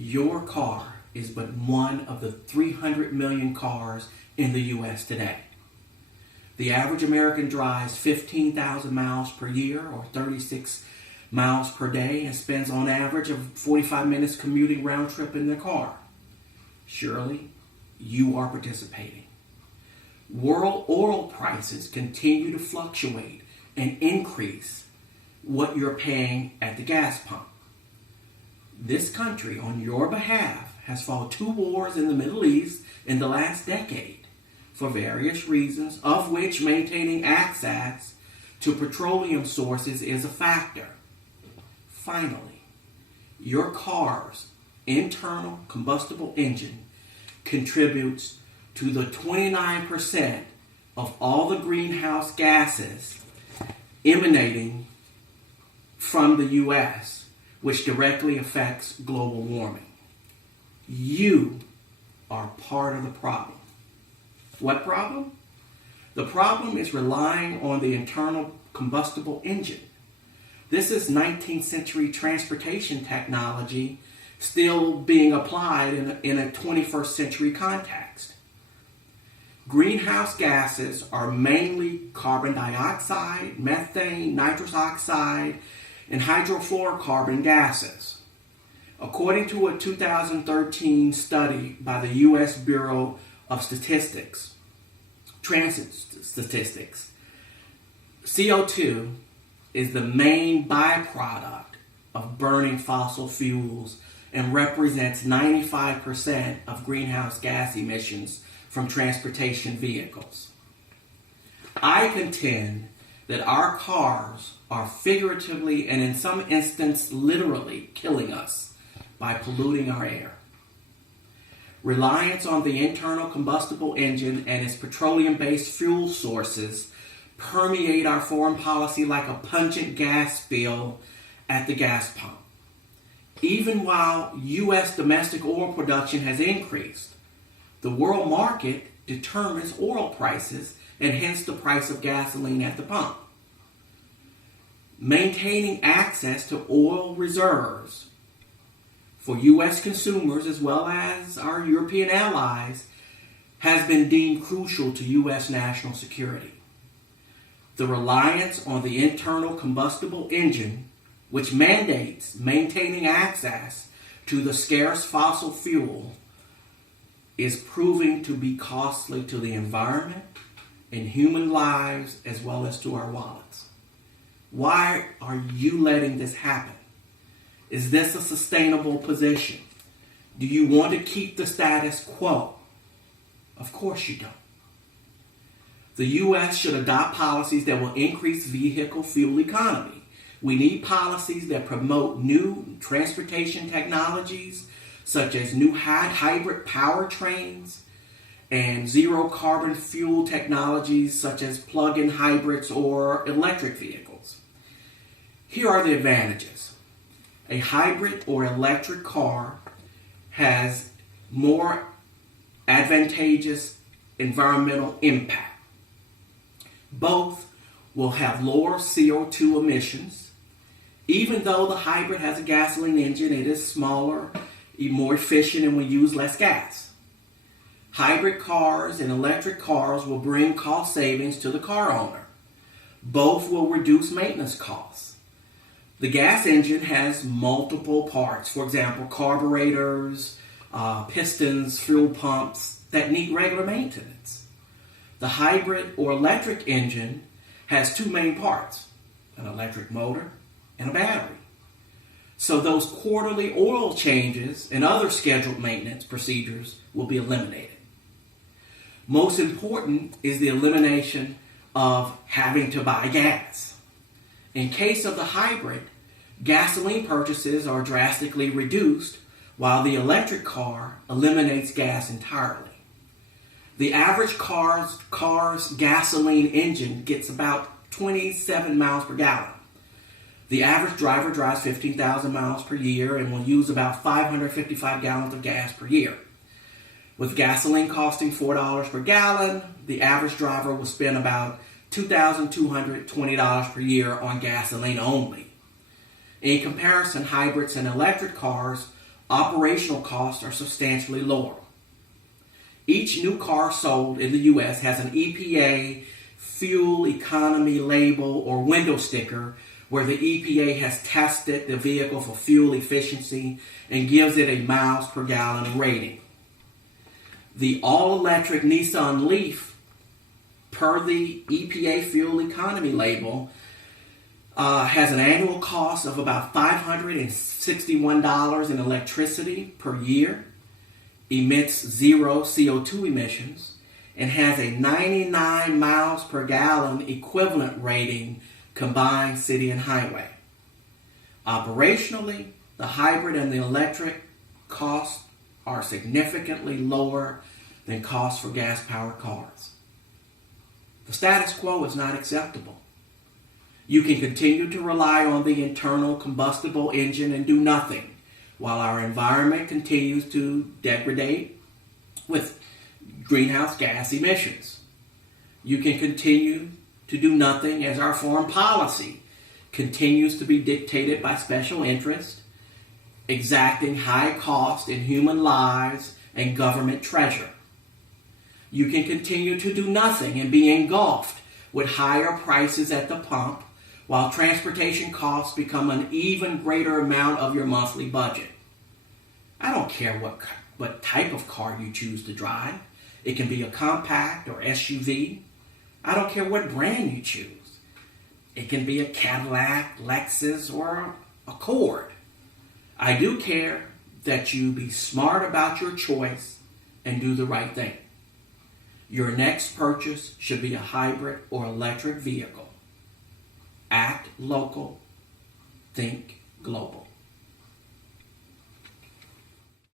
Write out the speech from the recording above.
Your car is but one of the 300 million cars in the U.S. today. The average American drives 15,000 miles per year or 36 miles per day and spends on average of 45 minutes commuting round trip in their car. Surely, you are participating. World oil prices continue to fluctuate and increase what you're paying at the gas pump. This country, on your behalf, has fought 2 wars in the Middle East in the last decade for various reasons, of which maintaining access to petroleum sources is a factor. Finally, your car's internal combustible engine contributes to the 29% of all the greenhouse gases emanating from the U.S., which directly affects global warming. You are part of the problem. What problem? The problem is relying on the internal combustible engine. This is 19th century transportation technology still being applied in a 21st century context. Greenhouse gases are mainly carbon dioxide, methane, nitrous oxide, and hydrofluorocarbon gases. According to a 2013 study by the U.S. Bureau of Statistics, Transit Statistics, CO2 is the main byproduct of burning fossil fuels and represents 95% of greenhouse gas emissions from transportation vehicles. I contend that our cars are figuratively and in some instances literally killing us by polluting our air. Reliance on the internal combustible engine and its petroleum-based fuel sources permeate our foreign policy like a pungent gas spill at the gas pump. Even while U.S. domestic oil production has increased, the world market determines oil prices and hence the price of gasoline at the pump. Maintaining access to oil reserves for U.S. consumers as well as our European allies has been deemed crucial to U.S. national security. The reliance on the internal combustible engine, which mandates maintaining access to the scarce fossil fuel, is proving to be costly to the environment and human lives as well as to our wallets. Why are you letting this happen? Is this a sustainable position? Do you want to keep the status quo? Of course you don't. The U.S. should adopt policies that will increase vehicle fuel economy. We need policies that promote new transportation technologies, such as new hybrid powertrains and zero carbon fuel technologies, such as plug-in hybrids or electric vehicles. Here are the advantages. A hybrid or electric car has more advantageous environmental impact. Both will have lower CO2 emissions. Even though the hybrid has a gasoline engine, it is smaller, more efficient, and will use less gas. Hybrid cars and electric cars will bring cost savings to the car owner. Both will reduce maintenance costs. The gas engine has multiple parts, for example, carburetors, pistons, fuel pumps that need regular maintenance. The hybrid or electric engine has 2 main parts, an electric motor and a battery. So those quarterly oil changes and other scheduled maintenance procedures will be eliminated. Most important is the elimination of having to buy gas. In case of the hybrid, gasoline purchases are drastically reduced, while the electric car eliminates gas entirely. The average car's gasoline engine gets about 27 miles per gallon. The average driver drives 15,000 miles per year and will use about 555 gallons of gas per year. With gasoline costing $4 per gallon, the average driver will spend about $2,220 per year on gasoline only. In comparison, hybrids and electric cars operational costs are substantially lower. Each new car sold in the U.S. has an EPA fuel economy label or window sticker where the EPA has tested the vehicle for fuel efficiency and gives it a miles per gallon rating. The all-electric Nissan Leaf, per the EPA fuel economy label, has an annual cost of about $561 in electricity per year, emits 0 CO2 emissions, and has a 99 miles per gallon equivalent rating combined city and highway. Operationally, the hybrid and the electric costs are significantly lower than costs for gas-powered cars. The status quo is not acceptable. You can continue to rely on the internal combustible engine and do nothing while our environment continues to degrade with greenhouse gas emissions. You can continue to do nothing as our foreign policy continues to be dictated by special interests, exacting high cost in human lives and government treasure. You can continue to do nothing and be engulfed with higher prices at the pump while transportation costs become an even greater amount of your monthly budget. I don't care what type of car you choose to drive. It can be a compact or SUV. I don't care what brand you choose. It can be a Cadillac, Lexus, or a Accord. I do care that you be smart about your choice and do the right thing. Your next purchase should be a hybrid or electric vehicle. Act local, think global.